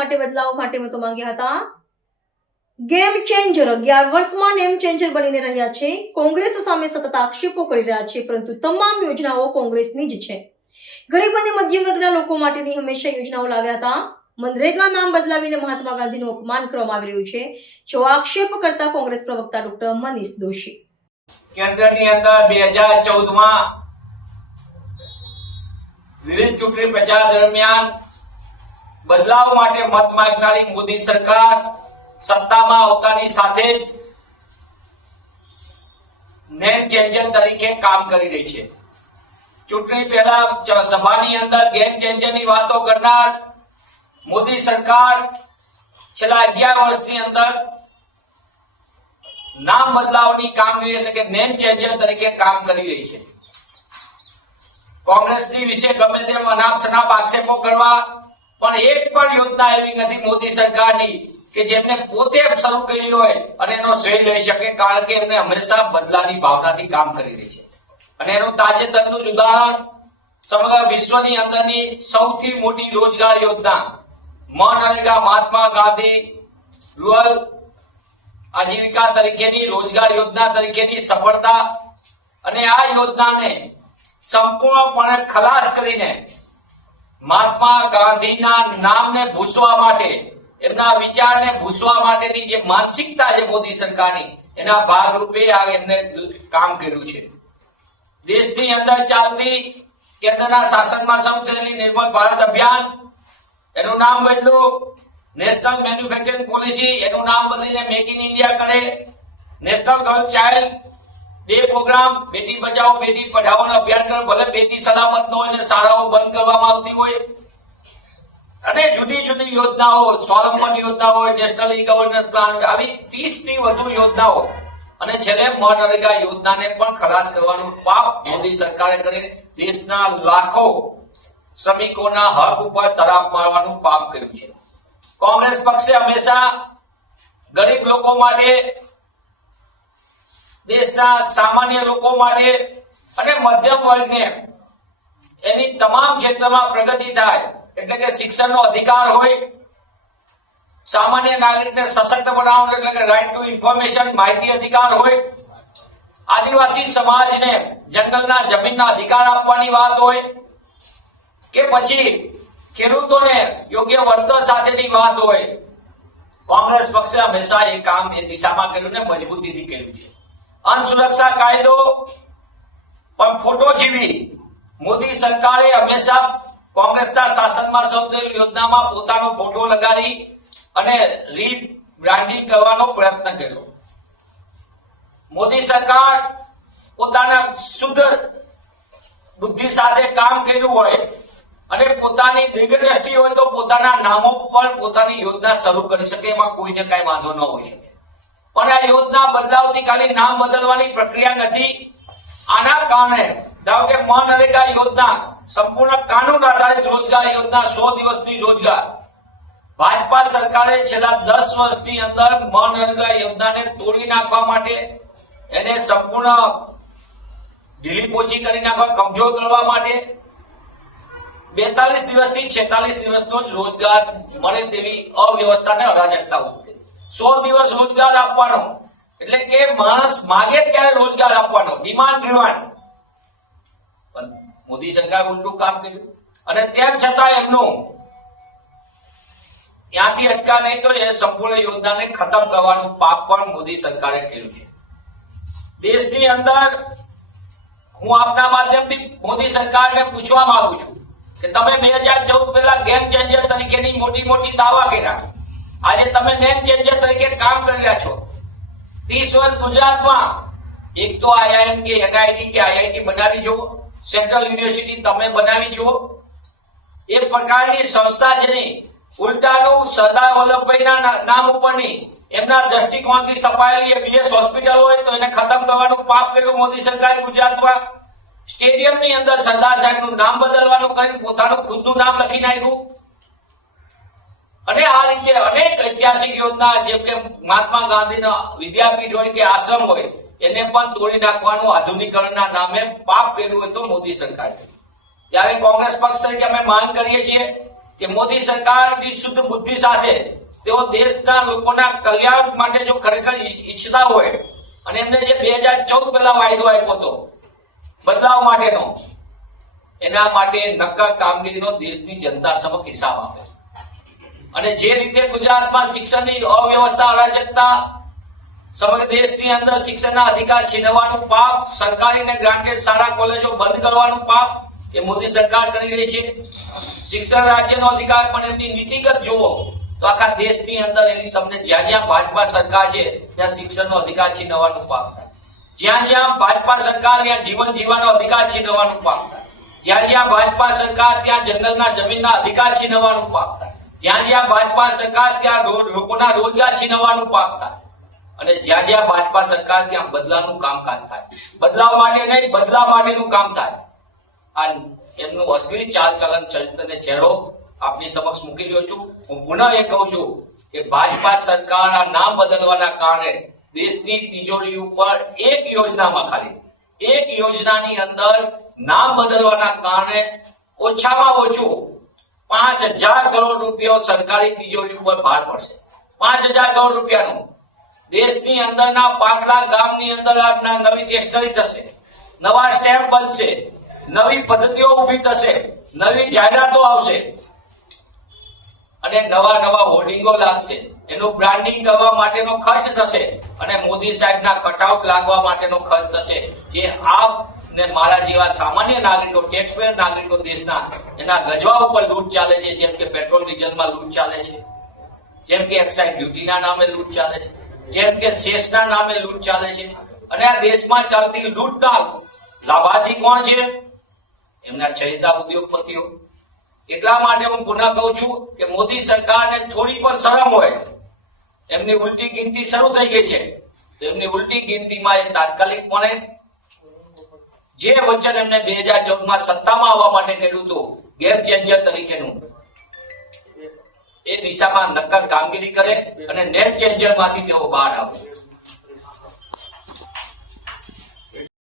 માટે બદલાવ માટે મતો માંગ્યા હતા। ગેમ ચેન્જર 11 વર્ષમાં નેમ ચેન્જર બનીને રહ્યા છે। કોંગ્રેસ સામે સતત આક્ષેપો કરી રહ્યા છે, પરંતુ તમામ યોજનાઓ કોંગ્રેસની જ છે। ગરીબ અને મધ્યમ વર્ગના લોકો માટેની હંમેશા યોજનાઓ લાવ્યા હતા। મનરેગા નામ બદલાવીને મહાત્મા ગાંધીનું અપમાન કરવામાં આવી રહ્યું છે, જો આક્ષેપ કરતા કોંગ્રેસ પ્રવક્તા ડોક્ટર મનીષ દોશી। કેન્દ્રની અંદર 2014 માં વિવિધ ચૂંટણી પ્રચાર દરમિયાન બદલાવ માટે મત માંગનારી મોદી સરકાર સત્તામાં આવતાની સાથે જ નેમ ચેન્જર તરીકે કામ કરી રહી છે। ચૂંટણી પહેલા સભાની અંદર ગેમ ચેન્જરની વાતો કરનાર મોદી સરકાર છેલ્લા 11 વર્ષની અંદર નામ બદલાવની કામગીરી એટલે કે નેમ ચેન્જર તરીકે કામ કરી રહી છે। કોંગ્રેસની વિશે ગમે તેમ અનાપ શનાપ આક્ષેપો કરવા, પણ એક પણ યોજના એવી નથી મોદી સરકારની કે જેમને પોતે શરૂ કરી હોય અને એનો શ્રેય લઈ શકે, કારણ કે એમને હંમેશા બદલાની ભાવનાથી કામ કરી રહી છે। અને એનું તાજેતરનું ઉદાહરણ સમગ્ર વિશ્વની અંદરની સૌથી મોટી રોજગાર યોજના મનરેગા, મહાત્મા ગાંધી રૂરલ આજીવિકા તરીકેની રોજગાર યોજના તરીકેની સફળતા, અને આ યોજનાને સંપૂર્ણપણે ખલાસ કરીને મહાત્મા ગાંધીના નામને ભૂસવા માટે, એમના વિચારને ભૂસવા માટેની જે માનસિકતા છે મોદી સરકારની, એના ભાગરૂપે આ એમને કામ કર્યું છે। દેશની અંદર ચાલતી કેન્દ્રના શાસનમાં શરૂ થયેલી નિર્મળ ભારત અભિયાન, એનું નામ બદલું નેશનલ મેન્યુફેક્ચરિંગ પોલિસી, એનું નામ બદલીને મેક ઇન ઇન્ડિયા કરે। National girl child day programme, બેટી બચાવો બેટી પઢાઓનો અભિયાન કરે, ભલે બેટી સલામત ન હોય ને શાળાઓ બંધ કરવામાં આવતી હોય, અને જુદી જુદી યોજનાઓ, સ્વાવલંબન યોજના હોય, નેશનલ ઈ ગવર્નન્સ પ્લાન હોય, આવી 30 થી વધુ યોજનાઓ, અને છેલ્લે મનરેગા યોજનાને પણ ખલાસ કરવાનું પાપ મોદી સરકારે કરી દેશના લાખો શ્રમિકોના હક ઉપર તરાપ મારવાનું પાપ કર્યું છે। કોંગ્રેસ પક્ષે હંમેશા ગરીબ લોકો માટે, દેશના સામાન્ય લોકો માટે અને મધ્યમ વર્ગને એની તમામ ક્ષેત્રમાં પ્રગતિ થાય, એટલે કે શિક્ષણનો અધિકાર હોય, સામાન્ય નાગરિકને સશક્ત બનાવવાનું એટલે કે રાઇટ ટુ ઇન્ફોર્મેશન, માહિતી અધિકાર હોય, આદિવાસી સમાજને જંગલના જમીનના અધિકાર આપવાની વાત હોય, કે પછી ખેડૂતોને યોગ્ય વળતર સાથેની વાત હોય, કોંગ્રેસ પક્ષે હંમેશા એ કામ એ દિશામાં કર્યું ને મજબૂતીથી કર્યું છે। અન્ન સુરક્ષા કાયદો પણ ફોટો જેવી મોદી સરકારે હંમેશા કોંગ્રેસના શાસનમાં શરૂ થયેલી યોજનામાં પોતાનો ફોટો લગાડી અને રીબ્રાન્ડિંગ કરવાનો પ્રયત્ન કર્યો। મોદી સરકાર પોતાના શુદ્ધ બુદ્ધિ સાથે કામ કર્યું હોય અને પોતાની દીર્ઘદ્રષ્ટિ હોય તો પોતાના નામો પર પોતાની યોજના શરૂ કરી શકે, એમાં કોઈને કઈ વાંધો ન હોય શકે, પણ આ યોજના બદલાવતી ખાલી નામ બદલવાની પ્રક્રિયા નથી। આના કારણે ધારો કે મનરેગા યોજના સંપૂર્ણ કાનૂન આધારિત રોજગાર યોજના, 100 દિવસની રોજગાર, ભાજપા સરકારે છેલ્લા 10 વર્ષની અંદર મનરેગા યોજનાને તોડી નાખવા માટે, એને સંપૂર્ણ ઢીલી પોચી કરી નાખવા, કમજોર કરવા માટે 42 દિવસથી 46 દિવસનો જ રોજગાર મળે તેવી અવ્યવસ્થાને અરાજકતા ઉભી કરી। 100 દિવસ રોજગાર આપવાનો એટલે કે માણસ માગે ત્યારે રોજગાર આપવાનો, ડિમાન્ડ ડ્રિવન, પણ મોદી સરકાર ઉલટું કામ કર્યું, અને તેમ છતાં એમનું ત્યાંથી અટકા નહીં તો એ સંપૂર્ણ યોજનાને ખતમ કરવાનું પાપ પણ મોદી સરકારે કર્યું છે। દેશની અંદર હું આપના માધ્યમથી મોદી સરકારને પૂછવા માંગુ છું કે તમે 2014 પહેલા ગેમ ચેન્જર તરીકેની મોટી મોટી દાવા કર્યા, આજે તમે નેમ ચેન્જર તરીકે કામ કરી રહ્યા છો। 30 વર્ષ ગુજરાતમાં એક તો આઈઆઈએમ કે એનઆઈટી કે આઈઆઈટી બનાવી જુઓ, સેન્ટ્રલ યુનિવર્સિટી તમે બનાવી જુઓ, એ પ્રકારની સંસ્થા જેની ઉલટાનું સરદાર વલ્લભભાઈના નામ ઉપરની એમના દ્રષ્ટિકોણથી સ્થપાયેલી બીએસ હોસ્પિટલ હોય તો એને ખતમ કરવાનું પાપ કર્યું મોદી સરકારે ગુજરાતમાં। સ્ટેડિયમની અંદર સરદાર સાહેબનું નામ બદલવાનું કરીને પોતાનું ખુદનું નામ લખી નાખ્યું, અને આ રીતે અનેક ઐતિહાસિક યોજના જેમ કે મહાત્મા ગાંધીનો વિદ્યાપીઠ હોય કે આશ્રમ હોય એને પણ તોડી નાખવાનું આધુનિકરણના નામે પાપ કર્યું હોય તો મોદી સરકાર। ત્યારે કોંગ્રેસ પક્ષ તરીકે અમે માંગ કરીએ છીએ કે મોદી સરકારની શુદ્ધ બુદ્ધિ સાથે તેઓ દેશના લોકોના કલ્યાણ માટે જો ખરેખર ઈચ્છતા હોય અને એમને જે 2014 પહેલા વાયદો આપ્યો હતો બદલાવ માટેનો, એના માટે નક્કર કામગીરીનો દેશની જનતા સમક્ષ હિસાબ આપે. અને જે રીતે ગુજરાતમાં શિક્ષણની અવ્યવસ્થા, અરાજકતા, સમગ્ર દેશની અંદર શિક્ષણના અધિકાર છીનવવાનું પાપ, સરકારી અને ગ્રાન્ટેડ શાળા કોલેજો બંધ કરવાનું પાપ એ મોદી સરકાર કરી રહી છે. શિક્ષણ રાજ્યનો અધિકાર પણ એમની નીતિગત જુઓ તો આખા દેશની અંદર એની તમને જ્યાં જ્યાં ભાજપા સરકાર છે ત્યાં શિક્ષણનો અધિકાર છીનવવાનું પાપ થાય. જ્યાં જ્યાં ભાજપા સરકાર ત્યાં જીવન જીવવાનો અધિકાર છીનવવાનું પાપ થાય. જ્યાં જ્યાં ભાજપા સરકાર ત્યાં જંગલના જમીનના અધિકાર છીનવવાનું પાપ થાય. જ્યાં જ્યાં ભાજપા સરકાર ત્યાં લોકોના રોજગાર છીનવવાનું પાપ થાય. અને જ્યાં જ્યાં ભાજપા સરકાર ત્યાં બદલાવનું કામકાજ થાય. બદલાવ માટે નહીં, બદલાવ માટેનું કામ થાય. આ એમનું અસલી ચાલ ચલન ચરિત્રને ચહેરો આપની સમક્ષ મૂકી રહ્યો છું. હું પુનઃ એ કહું છું કે ભાજપા સરકાર આ નામ બદલવાના કારણે દેશની તિજોરી ઉપર એક યોજનામાં ખાલી એક યોજનાની અંદર નામ બદલવાના કારણે ઓછામાં ઓછું 5,000 કરોડ રૂપિયા સરકારી તિજોરી ઉપર ભાર પડશે. 5,000 કરોડ રૂપિયાનું. દેશની અંદરના 5 લાખ ગામની અંદર આપના નવી ટેસ્ટરી થશે, નવા સ્ટેમ્પ બનશે, નવી પદ્ધતિઓ ઊભી થશે, નવી જાહેરાતો આવશે અને નવા હોર્ડિંગો લાગશે. એનું બ્રાન્ડિંગ કરવા માટેનો ખર્ચ થશે અને મોદી સાહેબના કટઆઉટ લાગવા માટેનો ખર્ચ થશે. જે આપ ને મારા જેવા સામાન્ય નાગરિકો, ટેક્સપેયર નાગરિકો દેશના એના ગજવા ઉપર લૂંટ ચાલે છે. જેમ કે પેટ્રોલ ડીઝલમાં લૂંટ ચાલે છે, જેમ કે એક્સાઇઝ ડ્યુટીના નામે લૂંટ ચાલે છે, જેમ કે સેસના નામે લૂંટ ચાલે છે. અને આ દેશમાં ચાલતી લૂંટના લાભાર્થી કોણ છે? એમના ચહેતા ઉદ્યોગપતિઓ. એટલા માટે હું પુનઃ કહું છું કે મોદી સરકારને થોડી પણ શરમ હોય, એમની ઉલટી ગિનતી શરૂ થઈ ગઈ છે. તો એમની ઉલટી ગિનતીમાં એ તાત્કાલિકપણે જે વચન એમને 2014માં સત્તામાં આવવા માટે કર્યું હતું ગેમ ચેન્જર તરીકેનું, એ દિશામાં નક્કર કામગીરી કરે અને નેટ ચેન્જર માંથી તેઓ બહાર આવે.